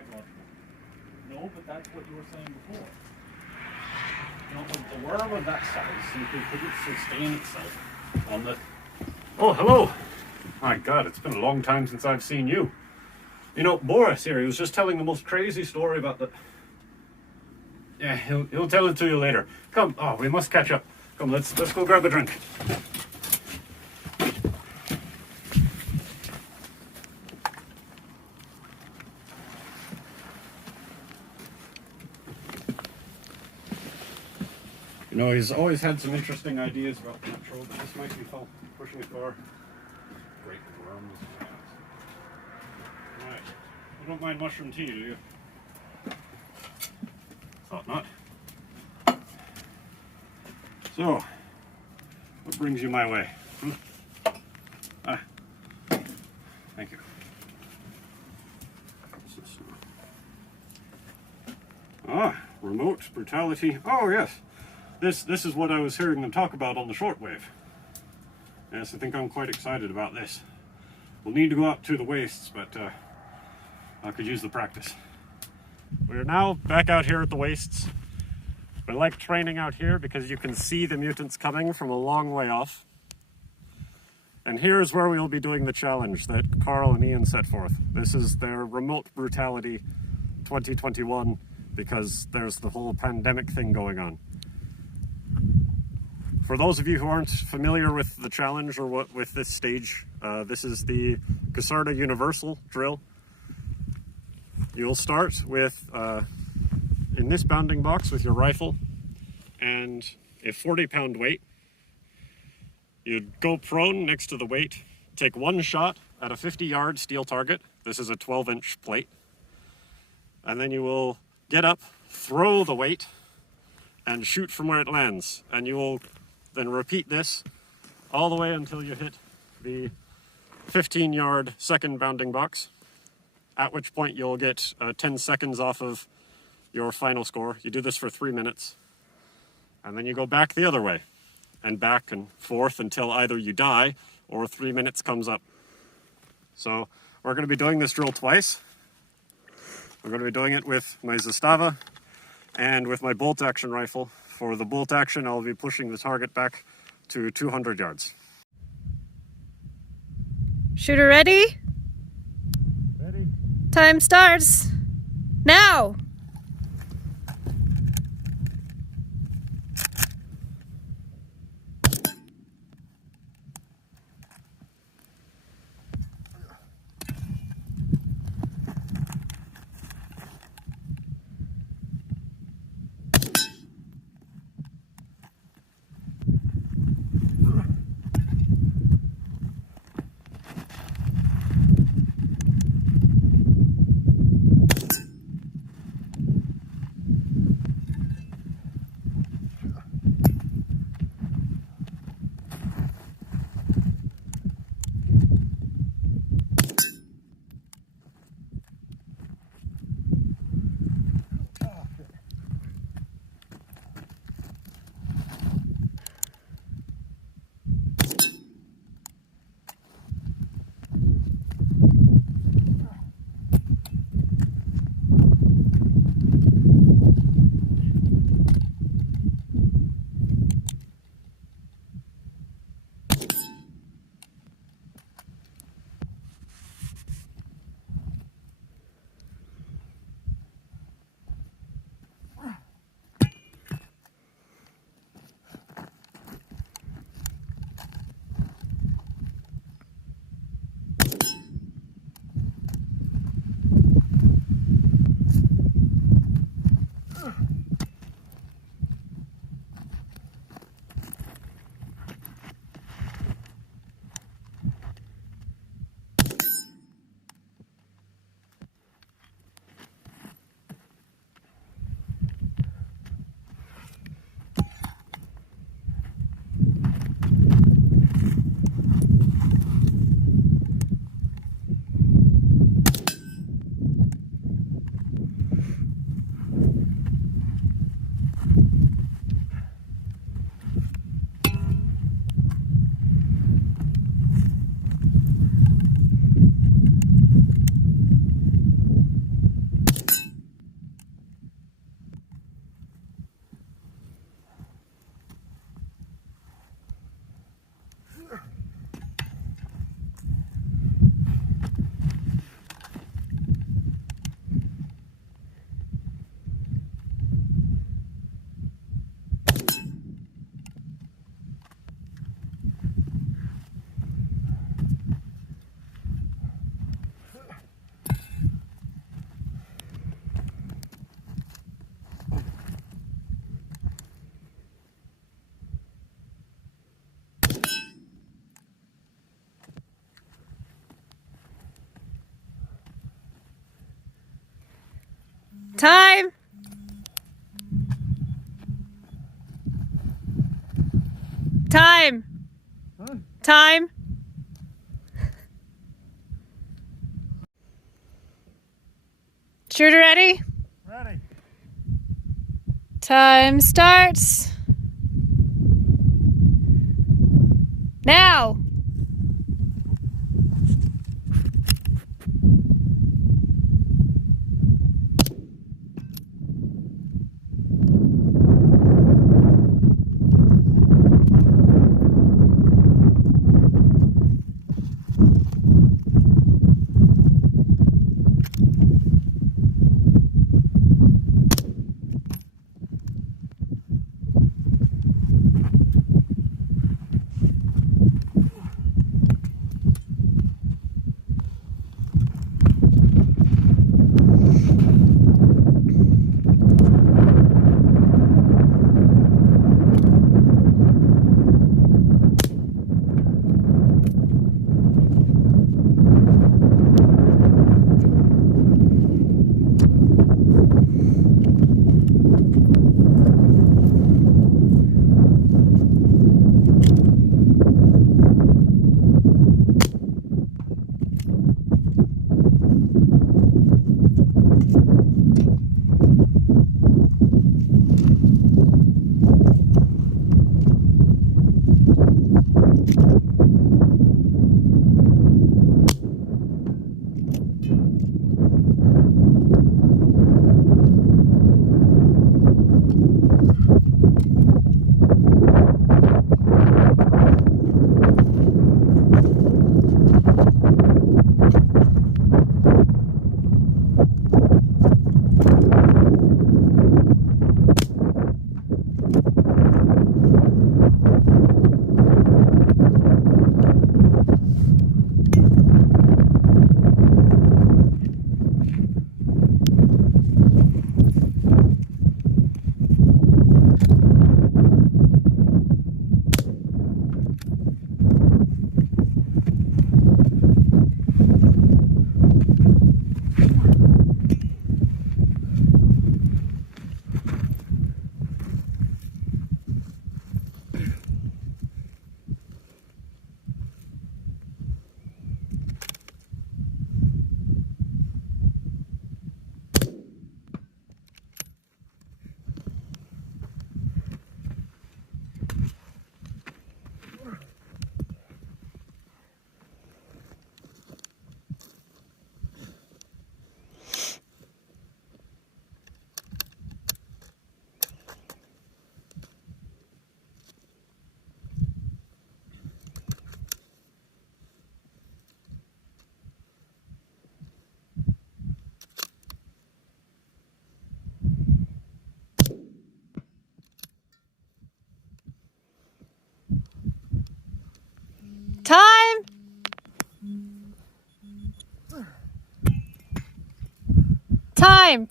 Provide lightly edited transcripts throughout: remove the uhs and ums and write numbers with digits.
quite logical. No, but that's what you were saying before. You know, a worm of that size simply couldn't sustain itself on the... Oh, hello! My God, it's been a long time since I've seen you. You know, Boris here, he was just telling the most crazy story about the... Yeah, he'll tell it to you later. Come, oh, we must catch up. Come, let's go grab a drink. You know, he's always had some interesting ideas about natural, but this might be fun. Pushing it far. Great worms. Right. You don't mind mushroom tea, do you? Thought not. So, what brings you my way? Ah, thank you. What's this now? Ah, remote brutality. Oh yes, this is what I was hearing them talk about on the shortwave. Yes, I think I'm quite excited about this. We'll need to go out to the wastes, but I could use the practice. We're now back out here at the wastes. I like training out here because you can see the mutants coming from a long way off. And here's where we'll be doing the challenge that Carl and Ian set forth. This is their Remote Brutality 2021 because there's the whole pandemic thing going on. For those of you who aren't familiar with the challenge or with this stage, this is the Casarda Universal drill. You'll start with, in this bounding box with your rifle and a 40-pound weight. You'd go prone next to the weight, take one shot at a 50-yard steel target. This is a 12-inch plate. And then you will get up, throw the weight, and shoot from where it lands. And you will then repeat this all the way until you hit the 15-yard second bounding box, at which point you'll get 10 seconds off of your final score. You do this for 3 minutes, and then you go back the other way, and back and forth until either you die or 3 minutes comes up. So we're going to be doing this drill twice. We're going to be doing it with my Zastava and with my bolt action rifle. For the bolt action, I'll be pushing the target back to 200 yards. Shooter ready? Ready? Time starts now! Time. Time. Huh? Time. Shooter ready? Ready. Time starts. Now. Time. Time.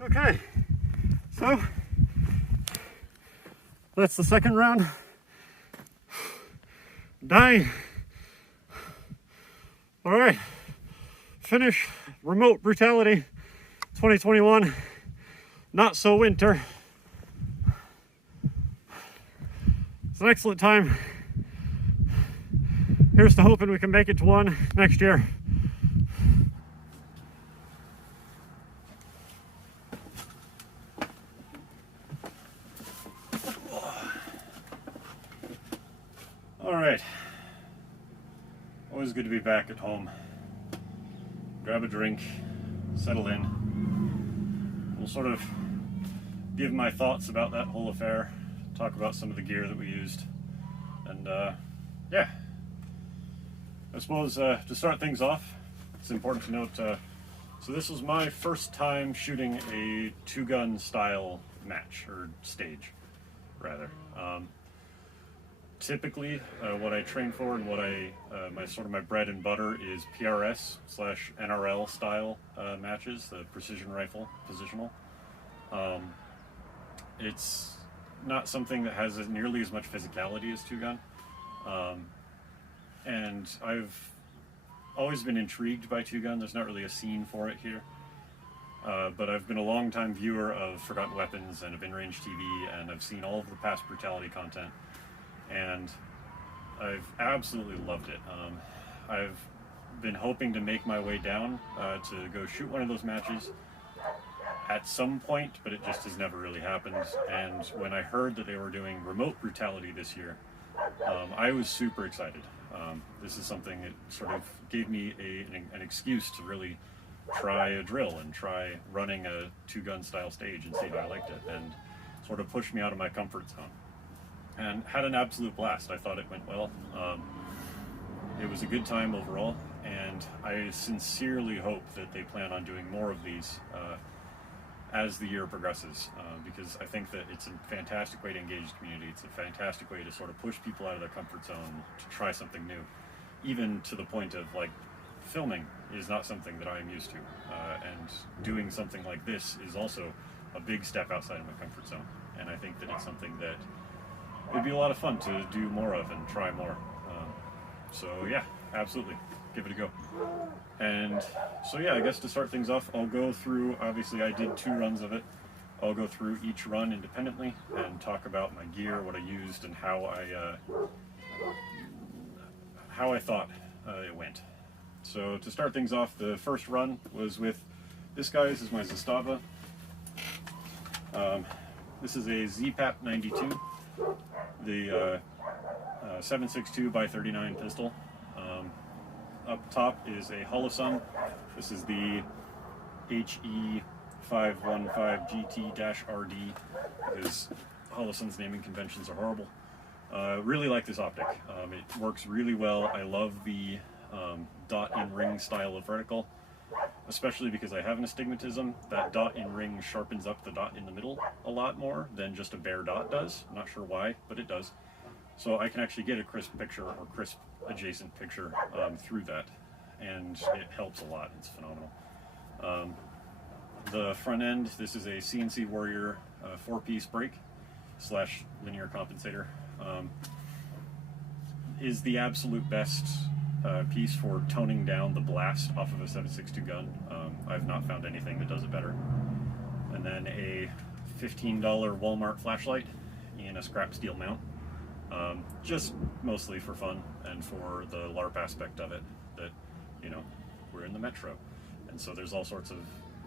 Okay, so that's the second round. Dying. All right, finish Remote Brutality 2021. Not so winter. It's an excellent time. Here's to hoping we can make it to one next year. All right. Always good to be back at home. Grab a drink, settle in. We'll sort of give my thoughts about that whole affair, talk about some of the gear that we used, and yeah. I suppose to start things off, it's important to note, so this was my first time shooting a two-gun style match, or stage, rather. typically, what I train for and what my bread and butter is PRS/NRL style matches, the precision rifle positional. It's not something that has nearly as much physicality as two gun, and I've always been intrigued by two gun. There's not really a scene for it here. But I've been a long time viewer of Forgotten Weapons and of In-Range TV, and I've seen all of the past Brutality content, and I've absolutely loved it. I've been hoping to make my way down to go shoot one of those matches at some point, but it just has never really happened. And when I heard that they were doing Remote Brutality this year, I was super excited. This is something that sort of gave me an excuse to really try a drill and try running a two-gun style stage and see how I liked it, and sort of pushed me out of my comfort zone. And had an absolute blast. I thought it went well. It was a good time overall, and I sincerely hope that they plan on doing more of these as the year progresses, because I think that it's a fantastic way to engage the community. It's a fantastic way to sort of push people out of their comfort zone to try something new, even to the point of like filming is not something that I am used to, and doing something like this is also a big step outside of my comfort zone, and I think that it's something that it'd be a lot of fun to do more of and try more. So yeah, absolutely, give it a go. And so yeah, I guess to start things off, I'll go through, obviously I did 2 runs of it. I'll go through each run independently and talk about my gear, what I used, and how I thought it went. So to start things off, the first run was with this guy. This is my Zastava. This is a ZPAP 92, the 7.62 by 39 pistol. Up top is a Holosum. This is the HE515GT-RD, because Holosum's naming conventions are horrible. Really like this optic. It works really well. I love the dot in ring style of vertical, especially because I have an astigmatism. That dot in ring sharpens up the dot in the middle a lot more than just a bare dot does. I'm not sure why, but it does. So I can actually get a crisp picture or crisp adjacent picture through that, and it helps a lot. It's phenomenal. The front end, this is a CNC Warrior 4-piece brake / linear compensator. Is the absolute best piece for toning down the blast off of a 7.62 gun. I've not found anything that does it better. And then a $15 Walmart flashlight in a scrap steel mount. Just mostly for fun and for the LARP aspect of it, that, you know, we're in the metro, and so there's all sorts of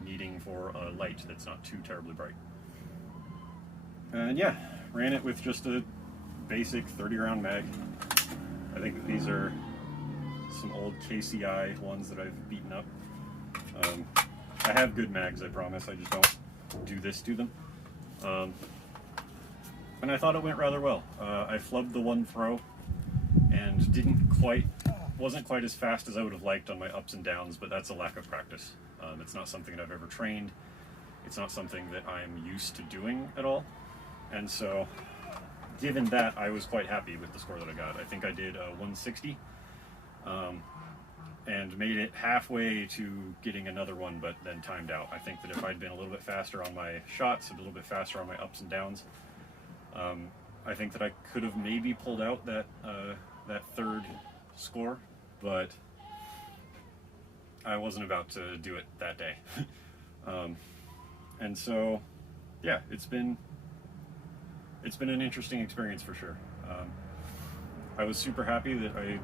needing for a light that's not too terribly bright. And yeah, ran it with just a basic 30 round mag. I think that these are some old KCI ones that I've beaten up. I have good mags, I promise, I just don't do this to them. And I thought it went rather well. I flubbed the one throw and wasn't quite as fast as I would have liked on my ups and downs, but that's a lack of practice. It's not something that I've ever trained. It's not something that I'm used to doing at all. And so, given that, I was quite happy with the score that I got. I think I did 160, and made it halfway to getting another one, but then timed out. I think that if I'd been a little bit faster on my shots, a little bit faster on my ups and downs, I think that I could have maybe pulled out that third score, but I wasn't about to do it that day. And so, yeah, it's been an interesting experience for sure. I was super happy that I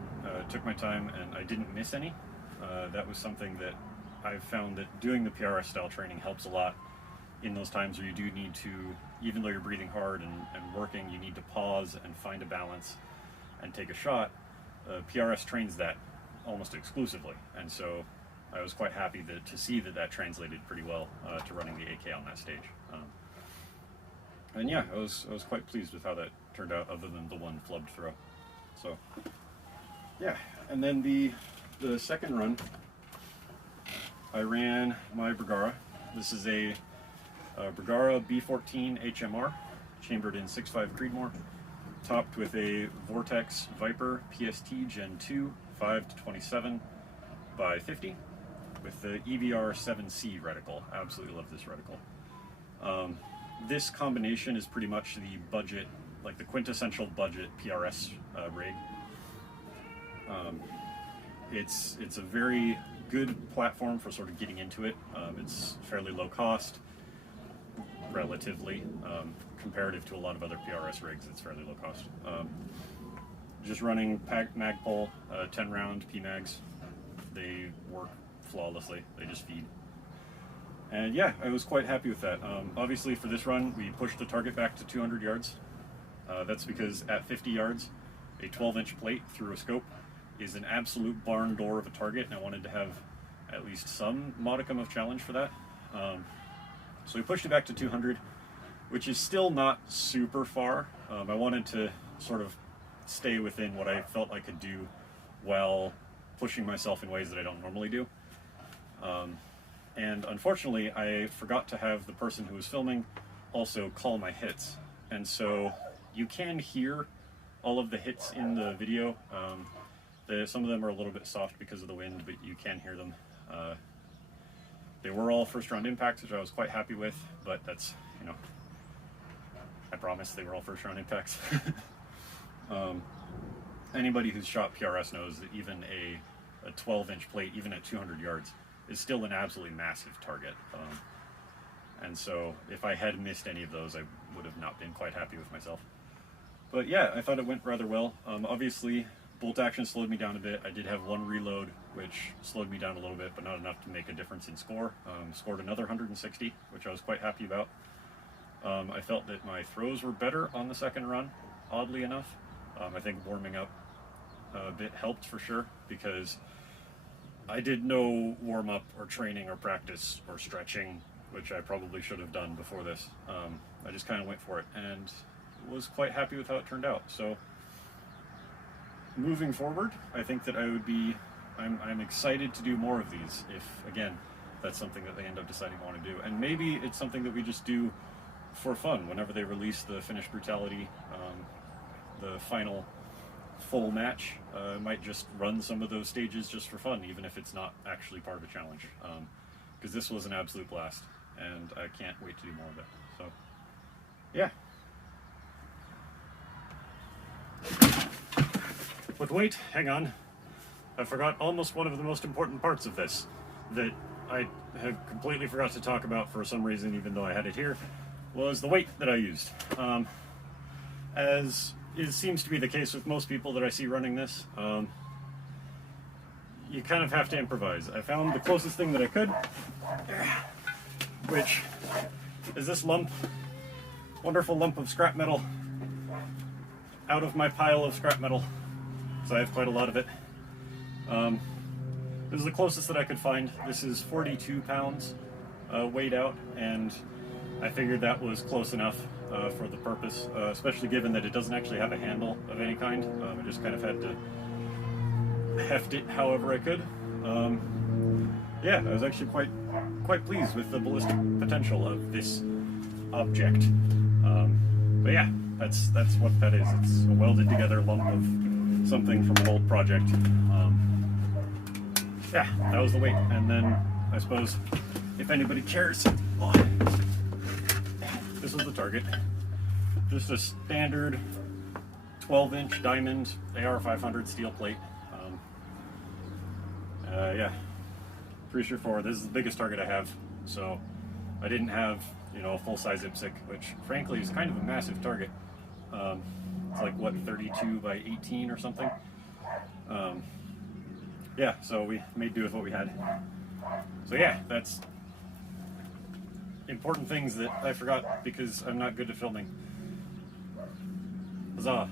took my time and I didn't miss any. That was something that I've found that doing the PRS style training helps a lot in those times where you do need to, even though you're breathing hard and working, you need to pause and find a balance and take a shot. PRS trains that almost exclusively, and so I was quite happy to see that translated pretty well to running the AK on that stage. And yeah, I was quite pleased with how that turned out, other than the one flubbed throw. So yeah, and then the second run, I ran my Bergara. This is a Bergara B14 HMR, chambered in 6.5 Creedmoor. topped with a Vortex Viper PST Gen 2 5-27 by 50 with the EVR 7C reticle. I absolutely love this reticle. This combination is pretty much the budget, like the quintessential budget PRS rig. It's a very good platform for sort of getting into it. It's fairly low cost, relatively, comparative to a lot of other PRS rigs. It's fairly low cost. Just running Magpul 10 round PMags. They work flawlessly. They just feed. And yeah, I was quite happy with that. Obviously for this run, we pushed the target back to 200 yards. That's because at 50 yards, a 12-inch plate through a scope is an absolute barn door of a target, and I wanted to have at least some modicum of challenge for that. So we pushed it back to 200, which is still not super far. I wanted to sort of stay within what I felt I could do while pushing myself in ways that I don't normally do. And unfortunately, I forgot to have the person who was filming also call my hits. And so you can hear all of the hits in the video. Some of them are a little bit soft because of the wind, but you can hear them. They were all first round impacts, which I was quite happy with, but that's, you know, I promise they were all first round impacts. Anybody who's shot PRS knows that even a 12-inch plate, even at 200 yards, is still an absolutely massive target. And so if I had missed any of those, I would have not been quite happy with myself. But yeah, I thought it went rather well. Obviously, bolt action slowed me down a bit. I did have one reload, which slowed me down a little bit, but not enough to make a difference in score. Scored another 160, which I was quite happy about. I felt that my throws were better on the second run, oddly enough. I think warming up a bit helped for sure, because I did no warm-up or training or practice or stretching, which I probably should have done before this. I just kind of went for it and was quite happy with how it turned out. So moving forward, I think that I'm excited to do more of these if, again, that's something that they end up deciding I want to do. And maybe it's something that we just do for fun whenever they release the finished Brutality, the final full match. Might just run some of those stages just for fun, even if it's not actually part of a challenge. Because this was an absolute blast, and I can't wait to do more of it. So, yeah. With weight, hang on. I forgot almost one of the most important parts of this that I have completely forgot to talk about for some reason, even though I had it here, was the weight that I used. As it seems to be the case with most people that I see running this, you kind of have to improvise. I found the closest thing that I could, which is this wonderful lump of scrap metal out of my pile of scrap metal. So I have quite a lot of it. This is the closest that I could find. This is 42 pounds weighed out, and I figured that was close enough for the purpose, especially given that it doesn't actually have a handle of any kind. I just kind of had to heft it however I could. Yeah, I was actually quite pleased with the ballistic potential of this object. But yeah, that's what that is. It's a welded together lump of something from an old project. Yeah, that was the weight. And then I suppose if anybody cares, this was the target. Just a standard 12-inch diamond AR-500 steel plate. Yeah, pretty straightforward. This is the biggest target I have, so I didn't have, you know, a full-size IPSC, which frankly is kind of a massive target. It's like, what, 32 by 18 or something? Yeah, so we made do with what we had. So yeah, that's important things that I forgot because I'm not good at filming. Huzzah.